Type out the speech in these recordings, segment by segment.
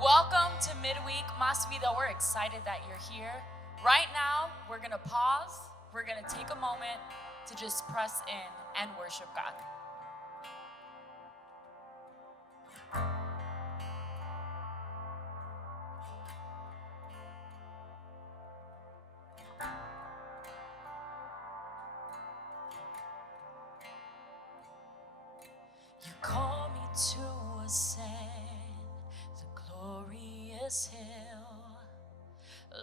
Welcome to Midweek Vida. We're excited that you're here. Right now, we're going to pause. We're going to take a moment to just press in and worship God. You call me to ascend the glorious hill.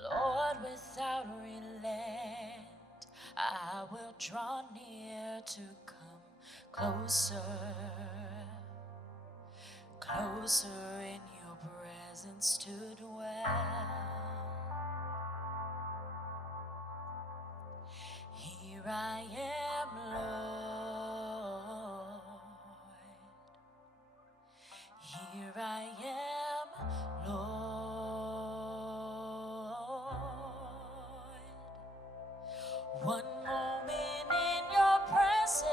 Lord, without relent, I will draw near to come closer, closer in your presence to dwell. Here I am, Lord. Here I am, Lord. One moment in your presence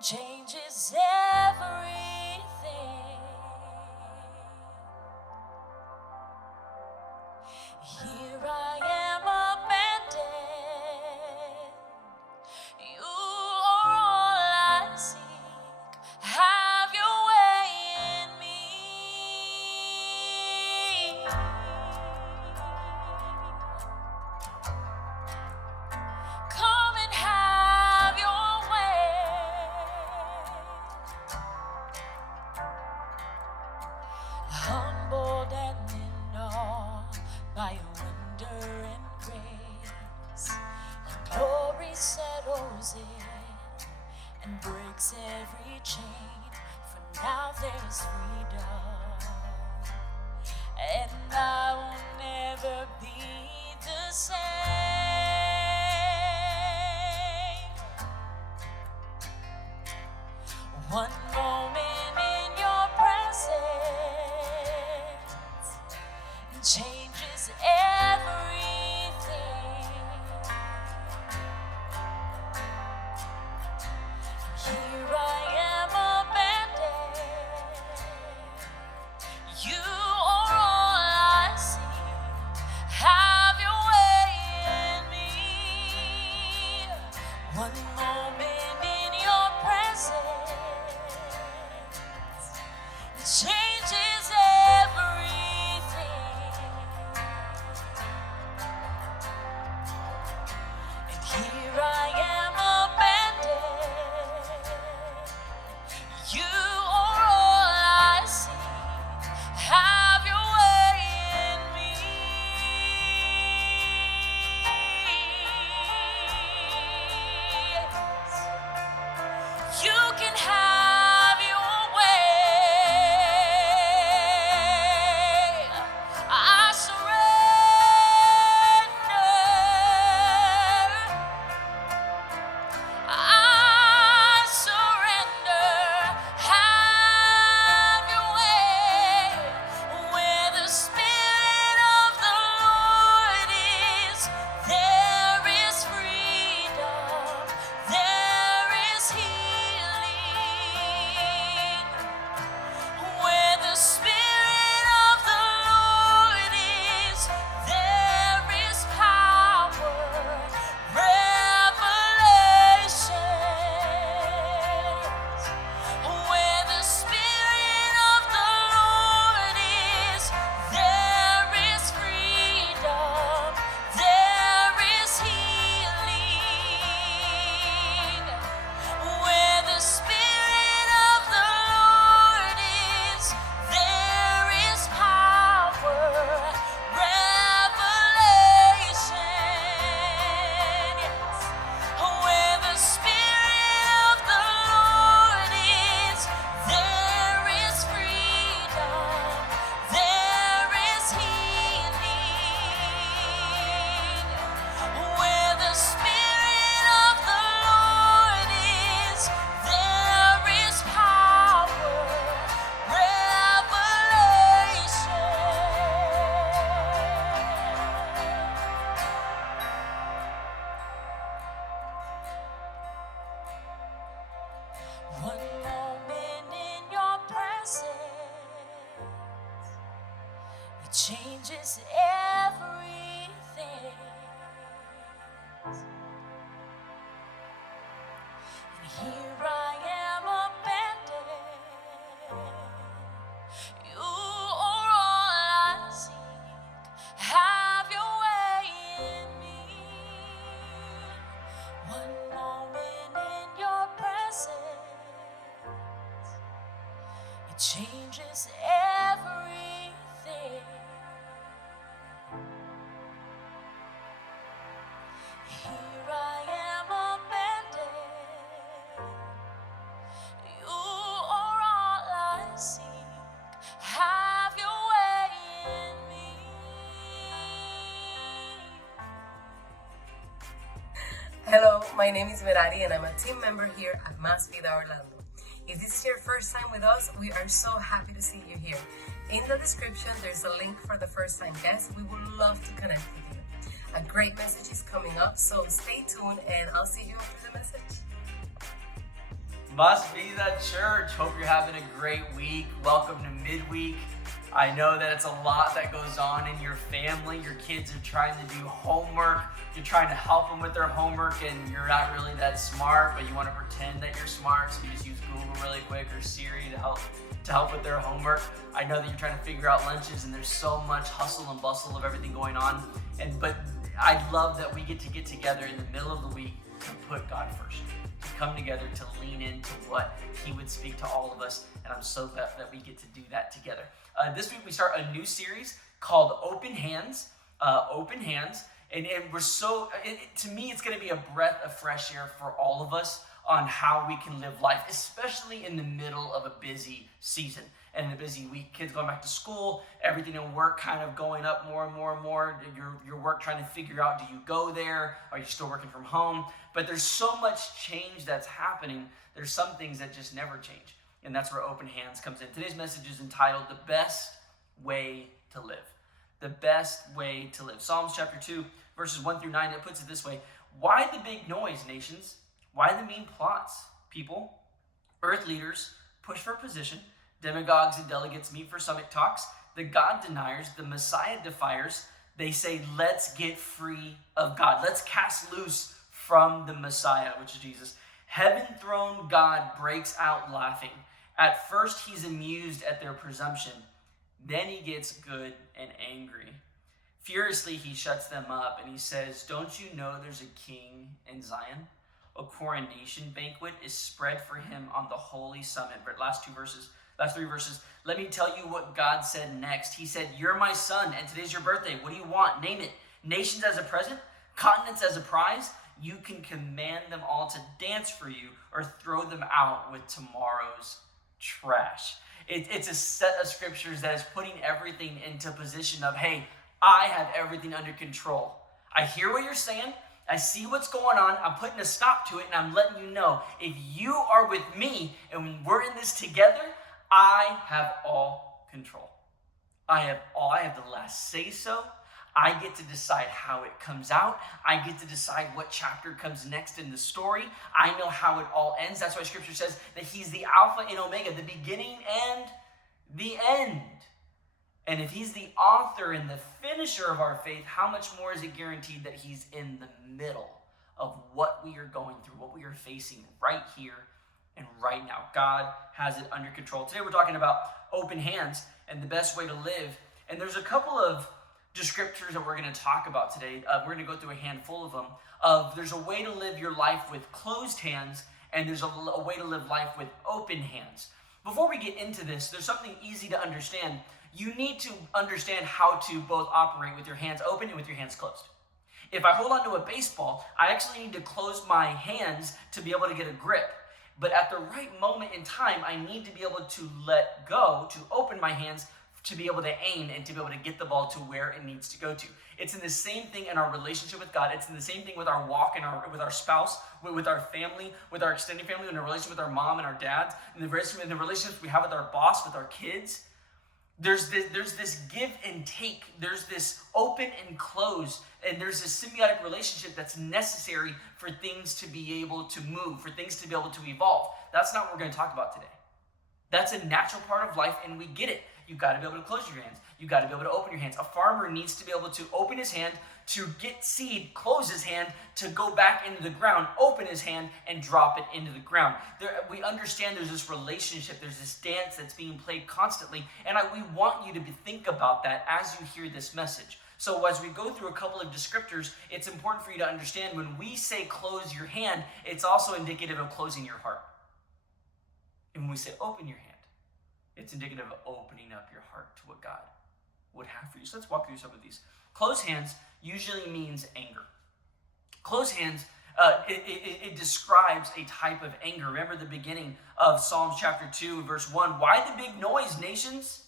changes everything. Here I am abandoned. You are all I seek. Have your way in me. Come and have your way. Humbled and in awe by your wonder and grace, your glory settles in and breaks every chain. For now there's freedom, and I will never be the same. One moment in your presence changes everything. Here I am abandoned. You are all I see. Have your way in me. One moment in your presence changes everything. changes everything. And here I am abandoned. You are all I seek. Have your way in me. One moment in your presence, it changes everything. Here I am abandoned. You are all I seek. Have your way in me. Hello, my name is Vida and I'm a team member here at Vida Orlando. If this is your first time with us, we are so happy to see you here. In the description, there's a link for the first time guests. We would love to connect with you. A great message is coming up, so stay tuned and I'll see you after the message. Vida Church, hope you're having a great week. Welcome to Midweek. I know that it's a lot that goes on in your family. Your kids are trying to do homework. You're trying to help them with their homework and you're not really that smart, but you want to pretend that you're smart, so you just use Google really quick or Siri to help with their homework. I know that you're trying to figure out lunches and there's so much hustle and bustle of everything going on. But I love that we get together in the middle of the week to put God first. To come together to lean into what He would speak to all of us, and I'm so glad that we get to do that together. This week we start a new series called Open Hands. And we're so, to me, it's going to be a breath of fresh air for all of us on how we can live life, especially in the middle of a busy season and a busy week. Kids going back to school, everything in work kind of going up more and more and more. Your work trying to figure out, do you go there? Are you still working from home? But there's so much change that's happening. There's some things that just never change. And that's where Open Hands comes in. Today's message is entitled, The Best Way to Live. The best way to live. Psalms chapter 2, verses 1 through 9, it puts it this way. Why the big noise, nations? Why the mean plots, people? Earth leaders push for position. Demagogues and delegates meet for summit talks. The God deniers, the Messiah defiers. They say, let's get free of God. Let's cast loose from the Messiah, which is Jesus. Heaven-throned God breaks out laughing. At first, he's amused at their presumption. Then he gets good and angry. Furiously, he shuts them up and he says, don't you know there's a king in Zion? A coronation banquet is spread for him on the holy summit. But last three verses. Let me tell you what God said next. He said, you're my son and today's your birthday. What do you want? Name it. Nations as a present? Continents as a prize? You can command them all to dance for you or throw them out with tomorrow's trash. It's a set of scriptures that is putting everything into position of, hey, I have everything under control. I hear what you're saying. I see what's going on. I'm putting a stop to it, and I'm letting you know, if you are with me and we're in this together, I have all control. I have the last say-so. I get to decide how it comes out. I get to decide what chapter comes next in the story. I know how it all ends. That's why Scripture says that He's the Alpha and Omega, the beginning and the end. And if He's the author and the finisher of our faith, how much more is it guaranteed that He's in the middle of what we are going through, what we are facing right here and right now? God has it under control. Today we're talking about open hands and the best way to live. And there's a couple of descriptors that we're going to talk about today. We're going to go through a handful of them. There's a way to live your life with closed hands, and there's a way to live life with open hands. Before we get into this, there's something easy to understand. You need to understand how to both operate with your hands open and with your hands closed. If I hold onto a baseball, I actually need to close my hands to be able to get a grip. But at the right moment in time, I need to be able to let go, to open my hands, to be able to aim and to be able to get the ball to where it needs to go to. It's in the same thing in our relationship with God. It's in the same thing with our walk and with our spouse, with our family, with our extended family, in a relationship with our mom and our dad, in the relationships we have with our boss, with our kids. There's this give and take. There's this open and close. And there's this symbiotic relationship that's necessary for things to be able to move, for things to be able to evolve. That's not what we're going to talk about today. That's a natural part of life, and we get it. You've got to be able to close your hands. You've got to be able to open your hands. A farmer needs to be able to open his hand to get seed, close his hand to go back into the ground, open his hand, and drop it into the ground. We understand there's this relationship, there's this dance that's being played constantly, and we want you to think about that as you hear this message. So as we go through a couple of descriptors, it's important for you to understand when we say close your hand, it's also indicative of closing your heart. And when we say open your hand, it's indicative of opening up your heart to what God would have for you. So let's walk through some of these. Closed hands usually means anger. Closed hands, it describes a type of anger. Remember the beginning of Psalms chapter 2, verse 1. Why the big noise, nations?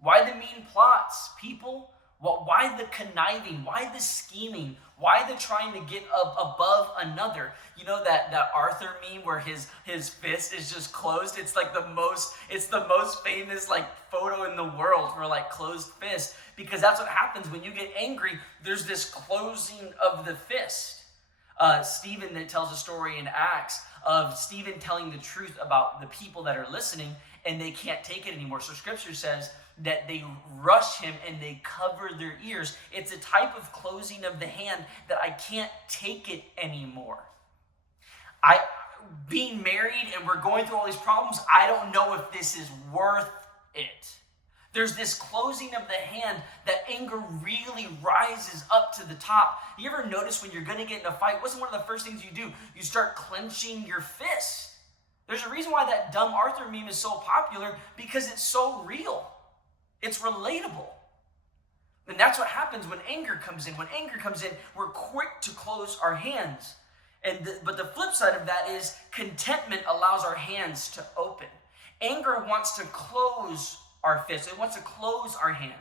Why the mean plots, people? Why the conniving? Why the scheming? Why the trying to get above another? You know that Arthur meme where his fist is just closed? It's like the most famous like photo in the world for like closed fist, because that's what happens when you get angry. There's this closing of the fist. Stephen that tells a story in Acts of Stephen telling the truth about the people that are listening, and they can't take it anymore. So scripture says that they rush him and they cover their ears. It's a type of closing of the hand that I can't take it anymore. Being married and we're going through all these problems, I don't know if this is worth it. There's this closing of the hand that anger really rises up to the top. You ever notice when you're going to get in a fight, what's one of the first things you do? You start clenching your fist. There's a reason why that dumb Arthur meme is so popular, because it's so real. It's relatable. And that's what happens when anger comes in. When anger comes in, we're quick to close our hands. But the flip side of that is contentment allows our hands to open. Anger wants to close our fist. It wants to close our hand.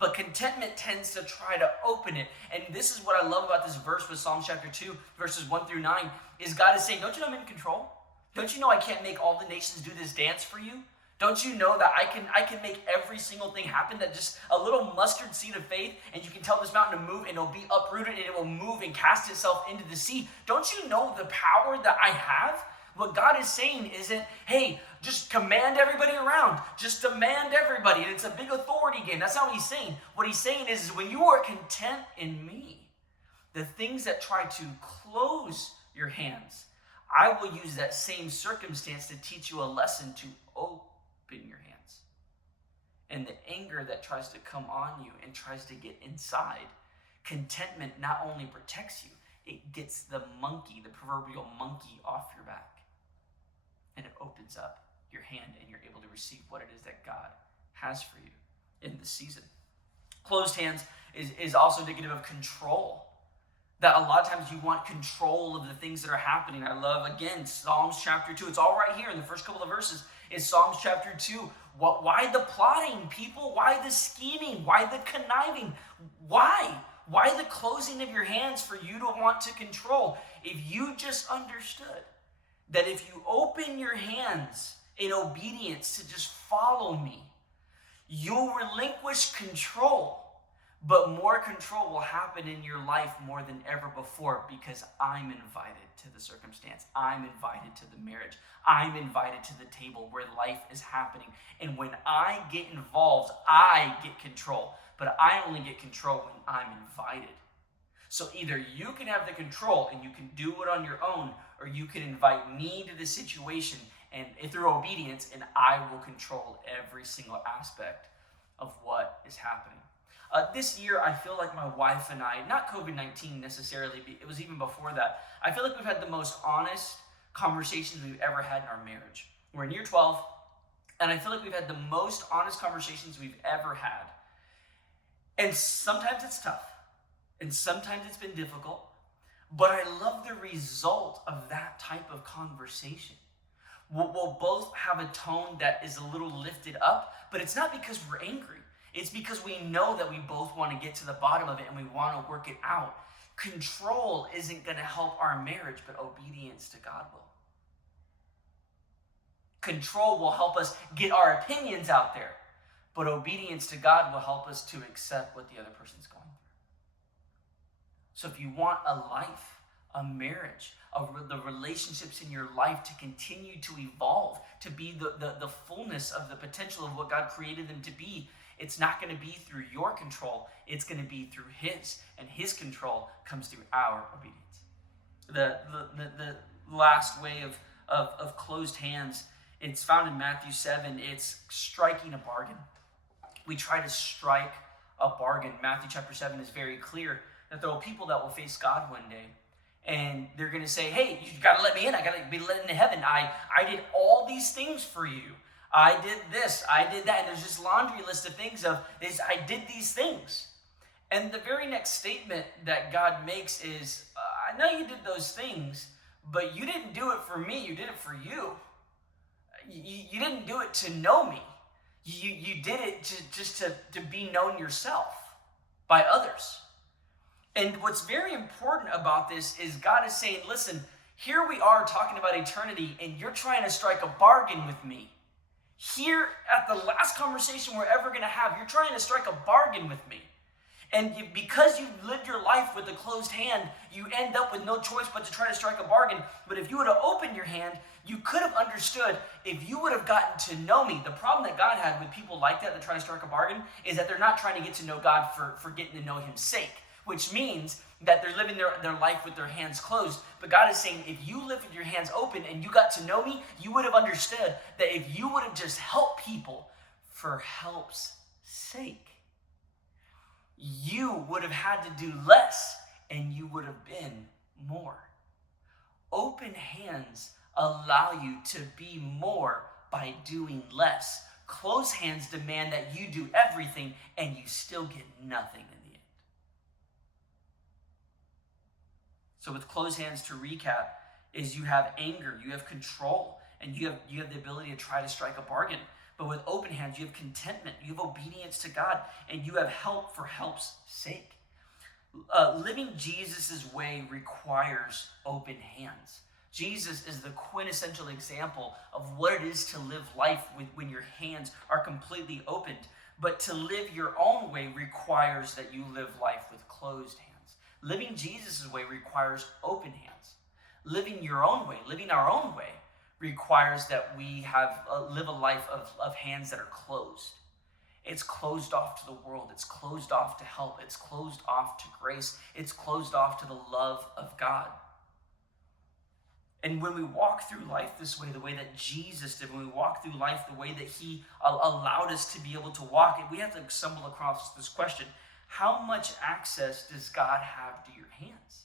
But contentment tends to try to open it. And this is what I love about this verse with Psalm chapter 2, verses 1 through 9, is God is saying, don't you know I'm in control? Don't you know I can't make all the nations do this dance for you? Don't you know that I can make every single thing happen? That just a little mustard seed of faith, and you can tell this mountain to move, and it'll be uprooted, and it will move and cast itself into the sea. Don't you know the power that I have? What God is saying isn't, hey, just command everybody around. Just demand everybody. And it's a big authority game. That's not what he's saying. What he's saying is when you are content in me, the things that try to close your hands, I will use that same circumstance to teach you a lesson to open your hands. And the anger that tries to come on you and tries to get inside, contentment not only protects you, it gets the proverbial monkey off your back. And it opens up your hand and you're able to receive what it is that God has for you in this season. Closed hands is also indicative of control. That a lot of times you want control of the things that are happening. I love, again, Psalms chapter 2. It's all right here in the first couple of verses. Is Psalms chapter 2. Why the plotting, people? Why the scheming? Why the conniving? Why? Why the closing of your hands for you to want to control? If you just understood that if you open your hands in obedience to just follow me, you'll relinquish control. But more control will happen in your life more than ever before, because I'm invited to the circumstance. I'm invited to the marriage. I'm invited to the table where life is happening. And when I get involved, I get control. But I only get control when I'm invited. So either you can have the control and you can do it on your own, or you can invite me to the situation and through obedience, and I will control every single aspect of what is happening. This year, I feel like my wife and I, not COVID-19 necessarily, but it was even before that, I feel like we've had the most honest conversations we've ever had in our marriage. We're in year 12, and I feel like we've had the most honest conversations we've ever had. And sometimes it's tough, and sometimes it's been difficult, but I love the result of that type of conversation. We'll both have a tone that is a little lifted up, but it's not because we're angry. It's because we know that we both want to get to the bottom of it and we want to work it out. Control isn't going to help our marriage, but obedience to God will. Control will help us get our opinions out there, but obedience to God will help us to accept what the other person's going through. So if you want a life a marriage, the relationships in your life to continue to evolve, to be the fullness of the potential of what God created them to be. It's not going to be through your control. It's going to be through His, and His control comes through our obedience. The last way of closed hands, it's found in Matthew 7. It's striking a bargain. We try to strike a bargain. Matthew chapter 7 is very clear that there are people that will face God one day, and they're going to say, hey, you got to let me in. I got to be let into heaven. I did all these things for you. I did this. I did that. And there's this laundry list of things of this. I did these things. And the very next statement that God makes is, I know you did those things, but you didn't do it for me. You did it for you. You didn't do it to know me. You did it just to be known yourself by others. And what's very important about this is God is saying, listen, here we are talking about eternity, and you're trying to strike a bargain with me. Here at the last conversation we're ever going to have, you're trying to strike a bargain with me. And because you lived your life with a closed hand, you end up with no choice but to try to strike a bargain. But if you would have opened your hand, you could have understood. If you would have gotten to know me, the problem that God had with people like that try to strike a bargain is that they're not trying to get to know God for getting to know Him's sake, which means that they're living their life with their hands closed. But God is saying, if you lived with your hands open and you got to know me, you would have understood that if you would have just helped people for help's sake, you would have had to do less and you would have been more. Open hands allow you to be more by doing less. Closed hands demand that you do everything and you still get nothing in the end. So with closed hands, to recap, is you have anger, you have control, and you have the ability to try to strike a bargain. But with open hands, you have contentment, you have obedience to God, and you have help for help's sake. Living Jesus' way requires open hands. Jesus is the quintessential example of what it is to live life when your hands are completely opened. But to live your own way requires that you live life with closed hands. Living Jesus' way requires open hands. Living your own way, living our own way, requires that we live a life of hands that are closed. It's closed off to the world. It's closed off to help. It's closed off to grace. It's closed off to the love of God. And when we walk through life this way, the way that Jesus did, when we walk through life the way that He allowed us to be able to walk it, we have to stumble across this question: how much access does God have to your hands?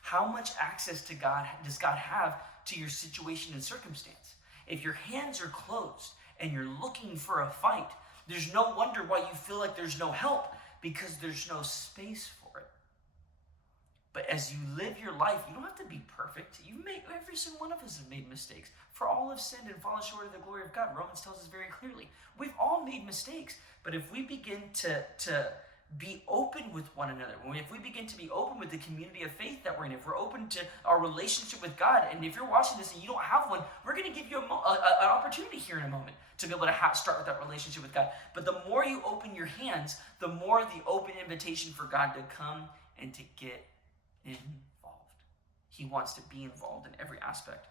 How much access to God does God have to your situation and circumstance? If your hands are closed and you're looking for a fight, there's no wonder why you feel like there's no help, because there's no space for it. But as you live your life, you don't have to be perfect. Every single one of us have made mistakes. For all have sinned and fallen short of the glory of God. Romans tells us very clearly. We've all made mistakes. But if we begin to be open with one another, if we begin to be open with the community of faith that we're in, if we're open to our relationship with God, and if you're watching this and you don't have one, we're going to give you an opportunity here in a moment to be able to start with that relationship with God. But the more you open your hands, the more the open invitation for God to come and to get involved. He wants to be involved in every aspect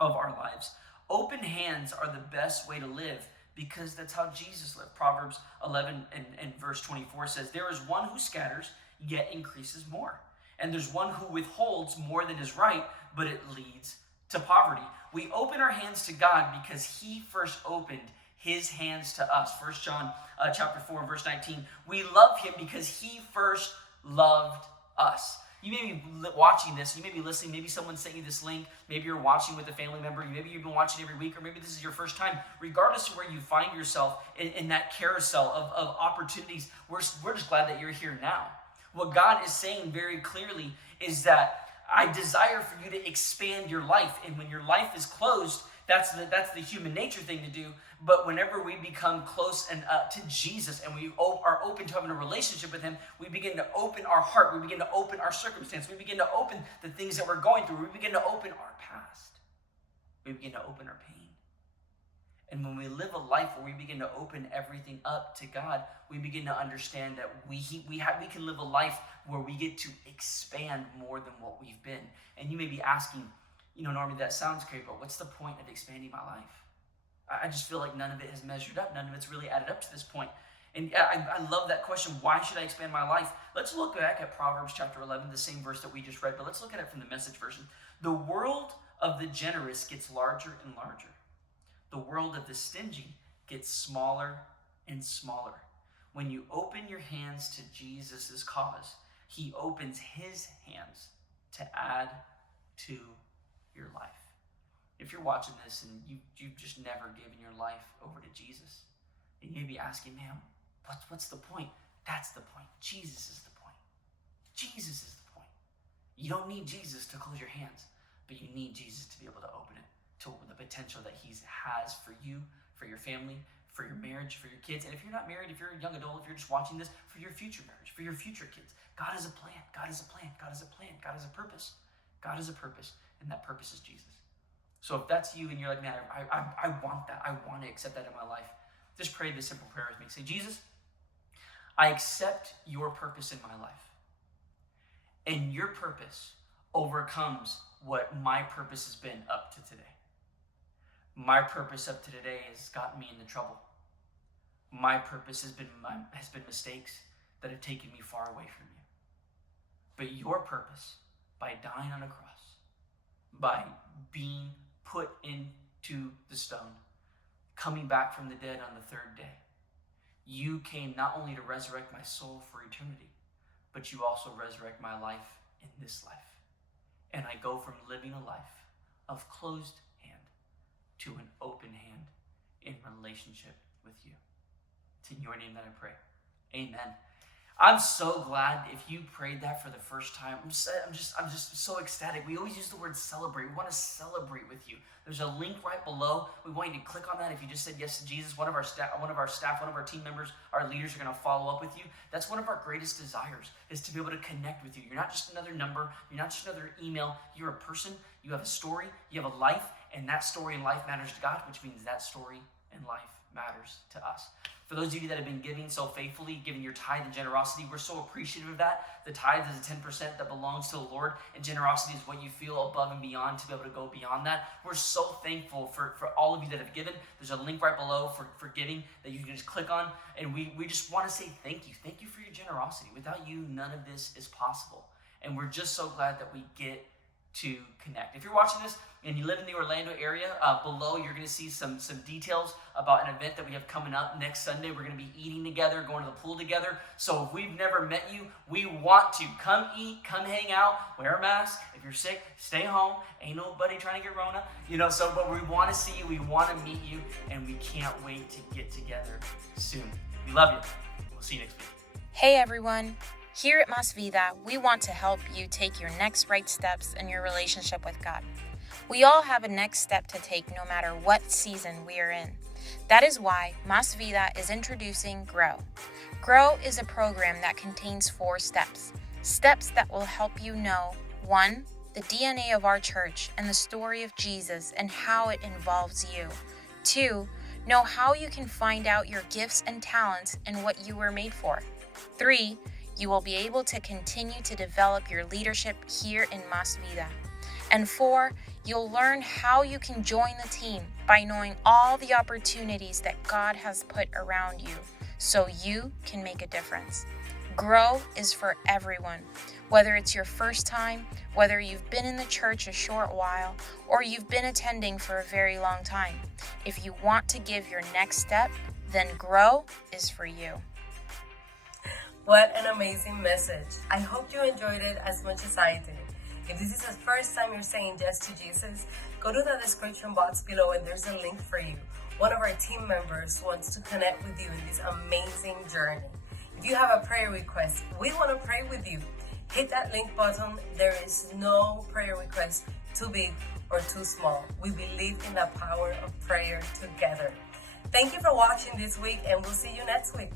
of our lives. Open hands are the best way to live, because that's how Jesus lived. Proverbs 11 and verse 24 says, there is one who scatters, yet increases more. And there's one who withholds more than is right, but it leads to poverty. We open our hands to God because He first opened His hands to us. 1 John chapter 4, verse 19. We love Him because He first loved us. You may be watching this, you may be listening, maybe someone sent you this link, maybe you're watching with a family member, maybe you've been watching every week, or maybe this is your first time. Regardless of where you find yourself in that carousel of opportunities, we're just glad that you're here now. What God is saying very clearly is that I desire for you to expand your life, and when your life is closed, that's the human nature thing to do. But whenever we become close and to Jesus, and we are open to having a relationship with Him, we begin to open our heart. We begin to open our circumstance. We begin to open the things that we're going through. We begin to open our past. We begin to open our pain. And when we live a life where we begin to open everything up to God, we begin to understand that we can live a life where we get to expand more than what we've been. And you may be asking, Normie, that sounds great, but what's the point of expanding my life? I just feel like none of it has measured up. None of it's really added up to this point. And I love that question. Why should I expand my life? Let's look back at Proverbs chapter 11, the same verse that we just read, but let's look at it from the Message version. The world of the generous gets larger and larger. The world of the stingy gets smaller and smaller. When you open your hands to Jesus' cause, he opens his hands to add to your life. If you're watching this and you've just never given your life over to Jesus, and you may be asking, man, what's the point? That's the point. Jesus is the point. Jesus is the point. You don't need Jesus to close your hands, but you need Jesus to be able to open it to the potential that he has for you, for your family, for your marriage, for your kids. And if you're not married, if you're a young adult, if you're just watching this, for your future marriage, for your future kids. God has a plan. God has a plan. God has a plan. God has a purpose. God has a purpose, and that purpose is Jesus. So if that's you and you're like, man, I want that. I want to accept that in my life. Just pray this simple prayer with me. Say, Jesus, I accept your purpose in my life. And your purpose overcomes what my purpose has been up to today. My purpose up to today has gotten me into trouble. My purpose has been mistakes that have taken me far away from you. But your purpose, by dying on a cross, by being put into the stone, coming back from the dead on the third day, you came not only to resurrect my soul for eternity, but you also resurrect my life in this life. And I go from living a life of closed hand to an open hand in relationship with you. It's in your name that I pray. Amen. I'm so glad if you prayed that for the first time. I'm just so ecstatic. We always use the word celebrate. We want to celebrate with you. There's a link right below. We want you to click on that. If you just said yes to Jesus, one of our staff, one of our team members, our leaders are going to follow up with you. That's one of our greatest desires, is to be able to connect with you. You're not just another number. You're not just another email. You're a person. You have a story. You have a life, and that story and life matters to God, which means that story and life matters to us. For those of you that have been giving so faithfully, giving your tithe and generosity, we're so appreciative of that. The tithe is a 10% that belongs to the Lord, and generosity is what you feel above and beyond to be able to go beyond that. We're so thankful for all of you that have given. There's a link right below for giving that you can just click on, and we just want to say thank you. Thank you for your generosity. Without you, none of this is possible, and we're just so glad that we get to connect. If you're watching this and you live in the Orlando area, below you're going to see some details about an event that we have coming up next Sunday. We're going to be eating together, going to the pool together. So if we've never met you, we want to come eat, come hang out, wear a mask. If you're sick, stay home. Ain't nobody trying to get Rona, but we want to see you, we want to meet you, and we can't wait to get together soon. We love you. We'll see you next week. Hey everyone. Here at Mas Vida, we want to help you take your next right steps in your relationship with God. We all have a next step to take no matter what season we are in. That is why Mas Vida is introducing Grow. Grow is a program that contains 4 steps. Steps that will help you know 1. The DNA of our church and the story of Jesus and how it involves you. 2. Know how you can find out your gifts and talents and what you were made for. 3. You will be able to continue to develop your leadership here in Mas Vida. And 4, you'll learn how you can join the team by knowing all the opportunities that God has put around you so you can make a difference. Grow is for everyone, whether it's your first time, whether you've been in the church a short while, or you've been attending for a very long time. If you want to give your next step, then Grow is for you. What an amazing message. I hope you enjoyed it as much as I did. If this is the first time you're saying yes to Jesus, go to the description box below and there's a link for you. One of our team members wants to connect with you in this amazing journey. If you have a prayer request, we want to pray with you. Hit that link button. There is no prayer request too big or too small. We believe in the power of prayer together. Thank you for watching this week, and we'll see you next week.